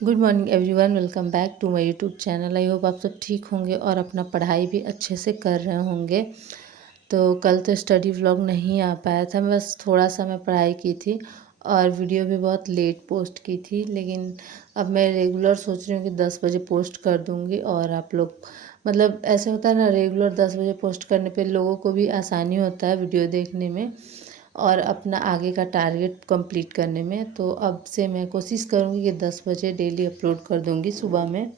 Good morning everyone, welcome back to my YouTube channel. I hope आप सब ठीक होंगे और अपना पढ़ाई भी अच्छे से कर रहे होंगे। तो कल तो स्टडी व्लॉग नहीं आ पाया था, बस थोड़ा सा मैं पढ़ाई की थी और वीडियो भी बहुत लेट पोस्ट की थी। लेकिन अब मैं रेगुलर सोच रही हूँ कि 10 बजे पोस्ट कर दूँगी। और आप लोग मतलब ऐसे होता है ना, रेगुलर 10 बजे पोस्ट करने पे लोगों को भी आसानी होता है वीडियो देखने में और अपना आगे का टारगेट कंप्लीट करने में। तो अब से मैं कोशिश करूँगी कि 10 बजे डेली अपलोड कर दूँगी सुबह में।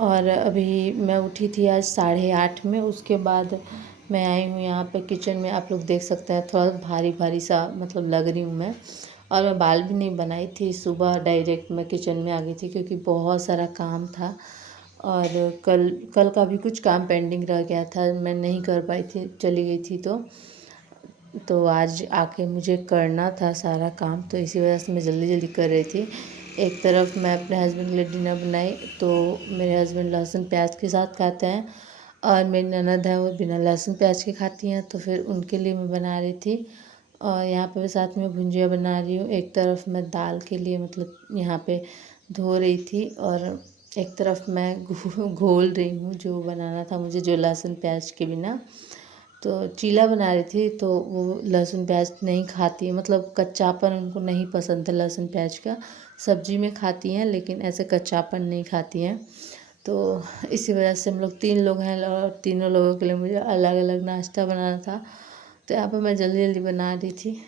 और अभी मैं उठी थी आज 8:30 में। उसके बाद मैं आई हूँ यहाँ पे किचन में। आप लोग देख सकते हैं थोड़ा भारी भारी सा मतलब लग रही हूँ मैं। और मैं बाल भी नहीं बनाई थी, सुबह डायरेक्ट मैं किचन में आ गई थी क्योंकि बहुत सारा काम था। और कल कल का भी कुछ काम पेंडिंग रह गया था, मैं नहीं कर पाई थी, चली गई थी। तो आज आके मुझे करना था सारा काम, तो इसी वजह से मैं जल्दी जल्दी कर रही थी। एक तरफ मैं अपने हस्बैंड के लिए डिनर बनाई, तो मेरे हस्बैंड लहसुन प्याज के साथ खाते हैं और मेरी ननद है वो बिना लहसुन प्याज के खाती हैं, तो फिर उनके लिए मैं बना रही थी। और यहाँ पे मैं साथ में भुंजिया बना रही हूँ। एक तरफ मैं दाल के लिए मतलब यहाँ पे धो रही थी और एक तरफ मैं घोल रही हूँ जो बनाना था मुझे, जो लहसुन प्याज के बिना। तो चीला बना रही थी, तो वो लहसुन प्याज नहीं खाती है, मतलब कच्चापन उनको नहीं पसंद है लहसुन प्याज का। सब्जी में खाती हैं लेकिन ऐसे कच्चापन नहीं खाती हैं। तो इसी वजह से हम लोग 3 लोग हैं और तीनों लोगों के लिए मुझे अलग अलग नाश्ता बनाना था। तो यहाँ पर मैं जल्दी जल्दी बना रही थी।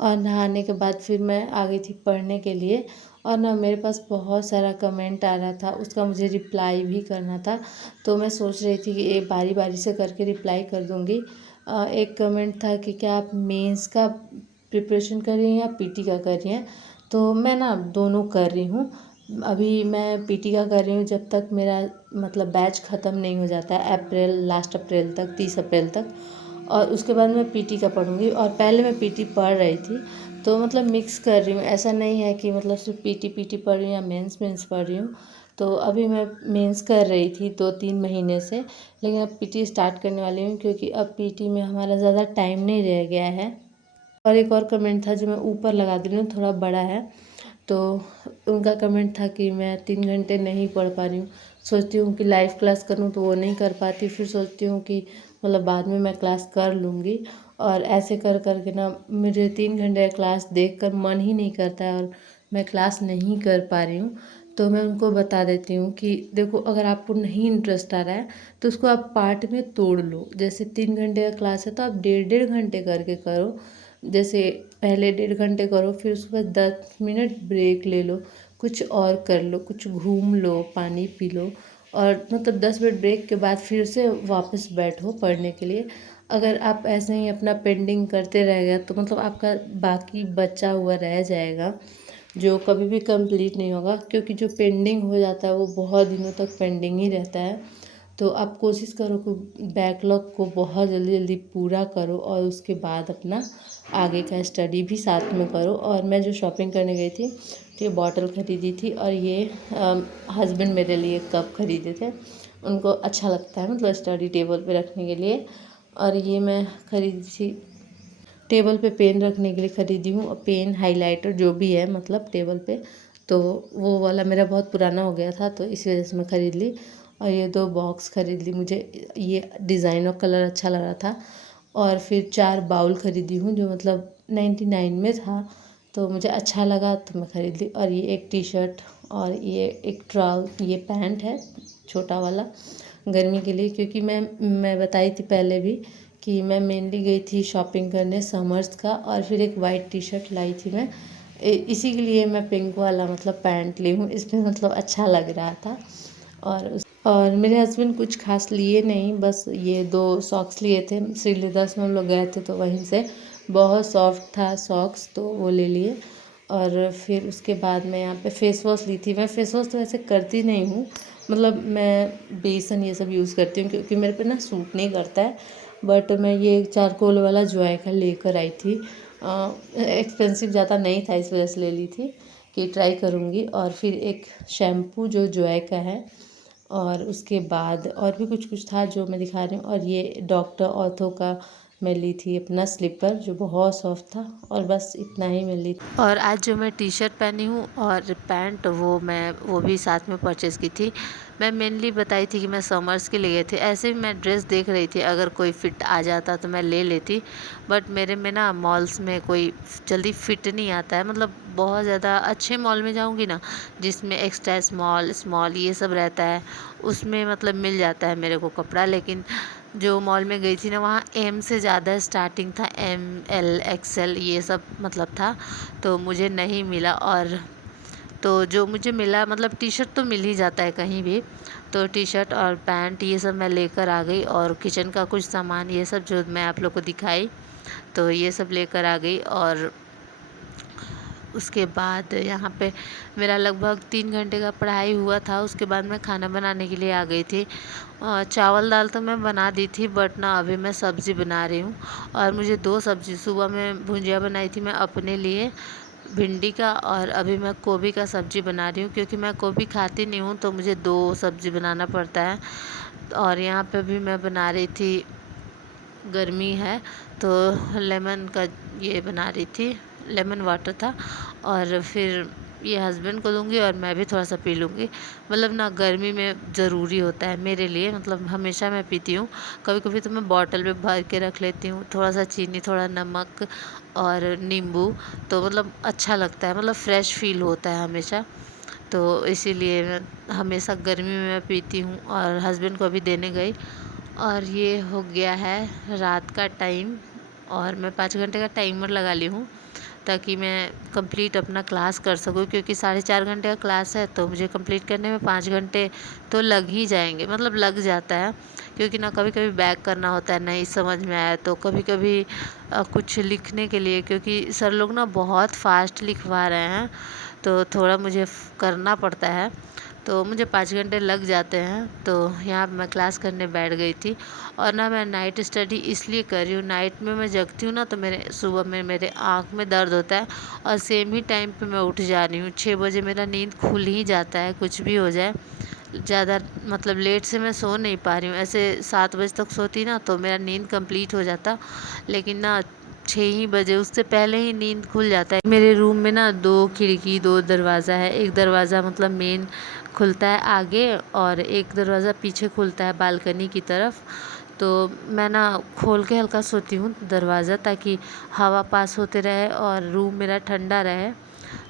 और नहाने के बाद फिर मैं आ गई थी पढ़ने के लिए। और ना मेरे पास बहुत सारा कमेंट आ रहा था, उसका मुझे रिप्लाई भी करना था। तो मैं सोच रही थी कि ये बारी बारी से करके रिप्लाई कर दूँगी। एक कमेंट था कि क्या आप मेंस का प्रिपरेशन कर रही हैं या पीटी का कर रही हैं। तो मैं ना दोनों कर रही हूँ। अभी मैं पीटी का कर रही हूँ जब तक मेरा मतलब बैच ख़त्म नहीं हो जाता है, लास्ट अप्रैल तक, 30 अप्रैल तक। और उसके बाद मैं पीटी का पढ़ूँगी। और पहले मैं पीटी पढ़ रही थी, तो मतलब मिक्स कर रही हूँ। ऐसा नहीं है कि मतलब सिर्फ पीटी पीटी पढ़ रही हूँ या मेंस पढ़ रही हूँ। तो अभी मैं मेंस कर रही थी 2-3 महीने से, लेकिन अब पीटी स्टार्ट करने वाली हूँ क्योंकि अब पीटी में हमारा ज़्यादा टाइम नहीं रह गया है। और एक और कमेंट था जो मैं ऊपर लगा दे रही हूँ, थोड़ा बड़ा है। तो उनका कमेंट था कि मैं 3 घंटे नहीं पढ़ पा रही हूँ। सोचती हूँ कि लाइव क्लास करूँ तो वो नहीं कर पाती, फिर सोचती हूँ कि मतलब बाद में मैं क्लास कर लूँगी। और ऐसे कर कर के ना मुझे 3 घंटे क्लास देख कर मन ही नहीं करता है और मैं क्लास नहीं कर पा रही हूँ। तो मैं उनको बता देती हूँ कि देखो, अगर आपको नहीं इंटरेस्ट आ रहा है तो उसको आप पार्ट में तोड़ लो। जैसे 3 घंटे का क्लास है तो आप 1.5 घंटे करके करो। जैसे पहले 1.5 घंटे करो, फिर उसके बाद 10 मिनट ब्रेक ले लो, कुछ और कर लो, कुछ घूम लो, पानी पी लो। और मतलब 10 मिनट ब्रेक के बाद फिर से वापस बैठो पढ़ने के लिए। अगर आप ऐसे ही अपना पेंडिंग करते रह गए तो मतलब आपका बाकी बचा हुआ रह जाएगा, जो कभी भी कंप्लीट नहीं होगा। क्योंकि जो पेंडिंग हो जाता है वो बहुत दिनों तक पेंडिंग ही रहता है। तो आप कोशिश करो कि बैकलॉग को बहुत जल्दी जल्दी पूरा करो और उसके बाद अपना आगे का स्टडी भी साथ में करो। और मैं जो शॉपिंग करने गई थी तो ये बॉटल ख़रीदी थी और ये हस्बैंड मेरे लिए कप ख़रीदे थे। उनको अच्छा लगता है मतलब स्टडी टेबल पे रखने के लिए। और ये मैं ख़रीदी थी टेबल पे, पेन रखने के लिए ख़रीदी हूँ। और पेन हाइलाइटर जो भी है मतलब टेबल पे, तो वो वाला मेरा बहुत पुराना हो गया था तो इसी वजह से मैं ख़रीद ली। और ये 2 बॉक्स ख़रीद ली, मुझे ये डिज़ाइन और कलर अच्छा लग रहा था। और फिर 4 बाउल ख़रीदी हूँ जो मतलब 99 में था, तो मुझे अच्छा लगा तो मैं ख़रीद ली। और ये एक टी शर्ट और ये एक ये पैंट है छोटा वाला गर्मी के लिए। क्योंकि मैं बताई थी पहले भी कि मैं मेनली गई थी शॉपिंग करने समर्स का, और फिर एक वाइट टी शर्ट लाई थी मैं। इसी के लिए मैं पिंक वाला मतलब पैंट ली हूँ, इसमें मतलब अच्छा लग रहा था। और मेरे हस्बैंड कुछ खास लिए नहीं, बस ये 2 सॉक्स लिए थे। श्रीलेदर्स में हम लोग गए थे तो वहीं से बहुत सॉफ्ट था सॉक्स, तो वो ले लिए। और फिर उसके बाद मैं यहाँ पे फेस वॉश ली थी। मैं फेस वॉश तो वैसे करती नहीं हूँ, मतलब मैं बेसन ये सब यूज़ करती हूँ क्योंकि मेरे पे ना सूट नहीं करता है। बट मैं ये चारकोल वाला जॉय का लेकर आई थी। एक्सपेंसिव ज़्यादा नहीं था, इस वजह से ले ली थी कि ट्राई करूँगी। और फिर एक शैम्पू जो जॉय का है, और उसके बाद और भी कुछ कुछ था जो मैं दिखा रही हूँ। और ये डॉक्टर ऑर्थो का मैं ली थी अपना स्लीपर जो बहुत सॉफ्ट था, और बस इतना ही मैं ली थी। और आज जो मैं टी शर्ट पहनी हूँ और पैंट वो भी साथ में परचेज़ की थी। मैं मेनली बताई थी कि मैं समर्स के लिए थी, ऐसे ही मैं ड्रेस देख रही थी, अगर कोई फ़िट आ जाता तो मैं ले लेती, बट मेरे में ना मॉल्स में कोई जल्दी फ़िट नहीं आता है। मतलब बहुत ज़्यादा अच्छे मॉल में जाऊँगी ना, जिसमें एक्स्ट्रा स्मॉल स्मॉल ये सब रहता है, उसमें मतलब मिल जाता है मेरे को कपड़ा। लेकिन जो मॉल में गई थी ना, वहाँ एम से ज़्यादा स्टार्टिंग था, एम एल एक्सएल ये सब मतलब था, तो मुझे नहीं मिला। और तो जो मुझे मिला, मतलब टी शर्ट तो मिल ही जाता है कहीं भी, तो टी शर्ट और पैंट ये सब मैं लेकर आ गई, और किचन का कुछ सामान ये सब जो मैं आप लोग को दिखाई, तो ये सब लेकर आ गई। और उसके बाद यहाँ पे मेरा लगभग 3 घंटे का पढ़ाई हुआ था। उसके बाद मैं खाना बनाने के लिए आ गई थी। चावल दाल तो मैं बना दी थी, बट ना अभी मैं सब्ज़ी बना रही हूँ। और मुझे 2 सब्ज़ी, सुबह में भुजिया बनाई थी मैं अपने लिए भिंडी का, और अभी मैं गोभी का सब्ज़ी बना रही हूँ, क्योंकि मैं गोभी खाती नहीं हूँ, तो मुझे 2 सब्ज़ी बनाना पड़ता है। और यहाँ पे भी मैं बना रही थी, गर्मी है तो लेमन का ये बना रही थी, लेमन वाटर था, और फिर ये हस्बैंड को दूंगी और मैं भी थोड़ा सा पी लूँगी। मतलब ना गर्मी में ज़रूरी होता है मेरे लिए, मतलब हमेशा मैं पीती हूँ। कभी कभी तो मैं बॉटल में भर के रख लेती हूँ, थोड़ा सा चीनी, थोड़ा नमक और नींबू, तो मतलब अच्छा लगता है, मतलब फ़्रेश फील होता है हमेशा। तो इसीलिए मैं हमेशा गर्मी में मैं पीती हूँ, और हस्बैंड को अभी देने गई। और ये हो गया है रात का टाइम, और मैं 5 घंटे का टाइमर लगा ली हूँ, ताकि मैं कंप्लीट अपना क्लास कर सकूँ, क्योंकि 4.5 घंटे का क्लास है, तो मुझे कंप्लीट करने में 5 घंटे तो लग ही जाएंगे, मतलब लग जाता है। क्योंकि ना कभी कभी बैक करना होता है, नहीं समझ में आया तो कभी कभी कुछ लिखने के लिए, क्योंकि सर लोग ना बहुत फास्ट लिखवा रहे हैं, तो थोड़ा मुझे करना पड़ता है, तो मुझे 5 घंटे लग जाते हैं। तो यहाँ पे मैं क्लास करने बैठ गई थी। और ना मैं नाइट स्टडी इसलिए कर रही हूँ, नाइट में मैं जगती हूँ ना, तो मेरे सुबह में मेरे आँख में दर्द होता है, और सेम ही टाइम पे मैं उठ जा रही हूँ, 6 बजे मेरा नींद खुल ही जाता है, कुछ भी हो जाए। ज़्यादा मतलब लेट से मैं सो नहीं पा रही हूँ, ऐसे 7 बजे तक सोती ना तो मेरा नींद कंप्लीट हो जाता, लेकिन ना 6 ही बजे, उससे पहले ही नींद खुल जाता है। मेरे रूम में ना 2 खिड़की, 2 दरवाज़ा है। एक दरवाज़ा मतलब मेन खुलता है आगे, और एक दरवाज़ा पीछे खुलता है बालकनी की तरफ। तो मैं ना खोल के हल्का सोती हूँ दरवाज़ा, ताकि हवा पास होते रहे और रूम मेरा ठंडा रहे।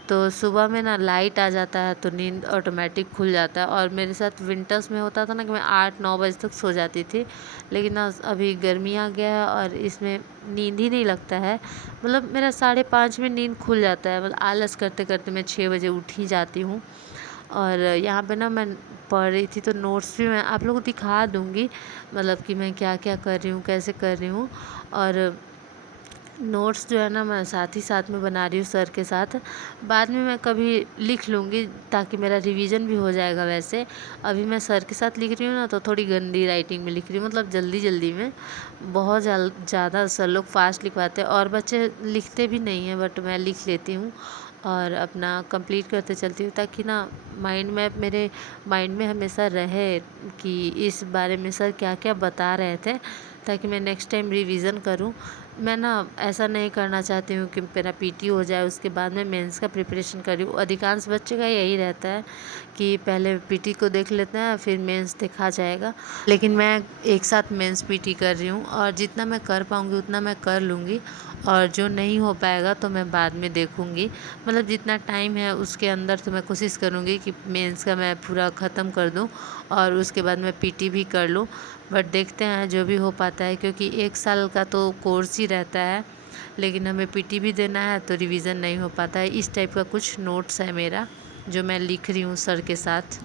तो सुबह में ना लाइट आ जाता है, तो नींद ऑटोमेटिक खुल जाता है। और मेरे साथ विंटर्स में होता था ना, कि मैं 8-9 बजे तक सो जाती थी, लेकिन ना अभी गर्मी आ गया है और इसमें नींद ही नहीं लगता है। मतलब मेरा 5:30 में नींद खुल जाता है, मतलब आलस करते करते मैं 6 बजे उठ ही जाती हूँ। और यहाँ पे ना मैं पढ़ रही थी, तो नोट्स भी मैं आप लोगों को दिखा दूँगी, मतलब कि मैं क्या क्या कर रही हूँ, कैसे कर रही हूँ। और नोट्स जो है ना, मैं साथ ही साथ में बना रही हूँ सर के साथ, बाद में मैं कभी लिख लूँगी, ताकि मेरा रिवीजन भी हो जाएगा। वैसे अभी मैं सर के साथ लिख रही हूँ ना, तो थोड़ी गंदी राइटिंग में लिख रही हूँ, मतलब जल्दी जल्दी में। बहुत ज़्यादा सर लोग फास्ट लिखवाते हैं, और बच्चे लिखते भी नहीं हैं, बट मैं लिख लेती हूँ और अपना कंप्लीट करते चलती हूँ, ताकि ना मेरे माइंड में हमेशा रहे कि इस बारे में सर क्या क्या बता रहे थे, ताकि मैं नेक्स्ट टाइम रिवीज़न करूँ। मैं ना ऐसा नहीं करना चाहती हूँ कि मेरा पीटी हो जाए उसके बाद मैं मेंस का प्रिपरेशन कर रही हूँ। अधिकांश बच्चे का यही रहता है कि पहले पीटी को देख लेते हैं, फिर मेंस देखा जाएगा। लेकिन मैं एक साथ मेंस पीटी कर रही हूँ, और जितना मैं कर पाऊँगी उतना मैं कर लूँगी, और जो नहीं हो पाएगा तो मैं बाद में देखूँगी। मतलब जितना टाइम है उसके अंदर तो मैं कोशिश करूँगी कि मेंस का मैं पूरा ख़त्म कर दूँ, और उसके बाद मैं पीटी भी कर लूँ। बट देखते हैं जो भी हो पाता है, क्योंकि 1 साल का तो कोर्स ही रहता है, लेकिन हमें पीटी भी देना है, तो रिवीज़न नहीं हो पाता है। इस टाइप का कुछ नोट्स है मेरा, जो मैं लिख रही हूँ सर के साथ।